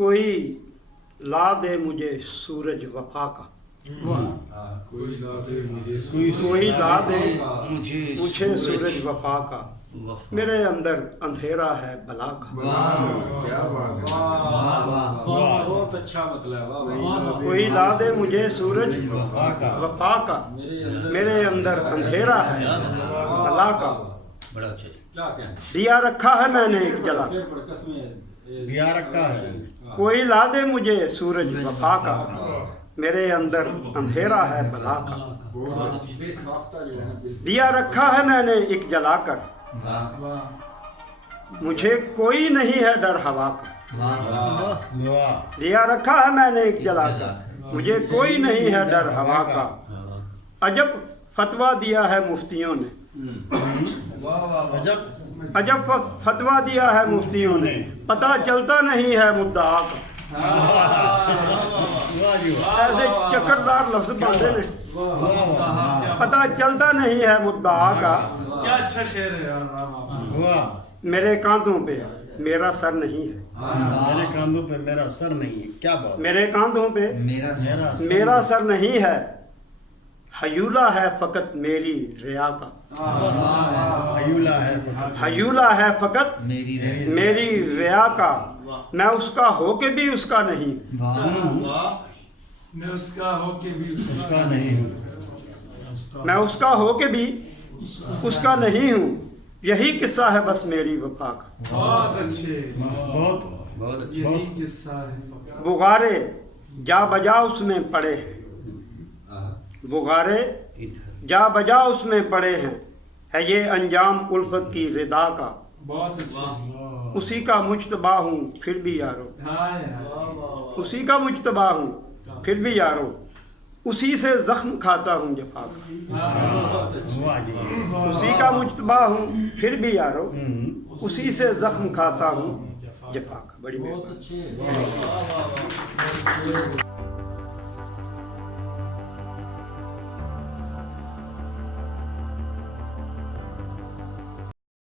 कोई ला दे मुझे सूरज वफा का, कोई ला दे मुझे सूरज वफा का, मेरे अंदर अंधेरा है बला का। क्या बात है, बहुत अच्छा मतलब है। कोई ला दे मुझे सूरज वफा का, मेरे अंदर अंधेरा है बला का। बड़ा अच्छा जी। क्या कहना, दिया रखा है मैंने एक जला, दिया रखा है। कोई ला दे मुझे सूरज वफा का, मेरे अंदर अंधेरा है बला का। दिया रखा है मैंने एक जलाकर, मुझे कोई नहीं है डर हवा का। दिया रखा है मैंने एक जलाकर, मुझे कोई नहीं है डर हवा का। अजब फतवा दिया है मुफ्तियों ने, अजब फतवा दिया है मुफ्तियों ने, पता चलता नहीं है मुद्दा का। ऐसे चक्करदार लफ्ज बांधे ने, पता चलता नहीं है मुद्दा का। क्या अच्छा शेर है यार। मेरे कांधों पे मेरा सर नहीं है, मेरे कांधों पे मेरा सर नहीं है। क्या बात, मेरे कांधों पे मेरा सर नहीं है, हयूला है फकत मेरी रिया का। हयूला है फकत मेरी रिया का, मैं उसका हो के भी उसका नहीं। मैं उसका हो के भी उसका नहीं हूँ, मैं उसका हो के भी उसका नहीं हूँ, यही किस्सा है बस मेरी वफा का। बहुत अच्छे, बहुत बहुत अच्छा। यही किस्सा है। बुगारे जा बजा उसमें पड़े हैं, बुगारे जा बजा उसमें पड़े हैं, है ये अंजाम उल्फत की रिदा का। बहुत अच्छे। उसी का मुजतबा हूँ फिर भी यारो, हाँ यार, उसी का मुजतबा हूँ फिर भी यारो, उसी से जख्म खाता हूँ जफा का। उसी का मुजतबा हूँ फिर भी यारो, उसी से जख्म खाता हूँ जफा का। बड़ी मेहरबानी।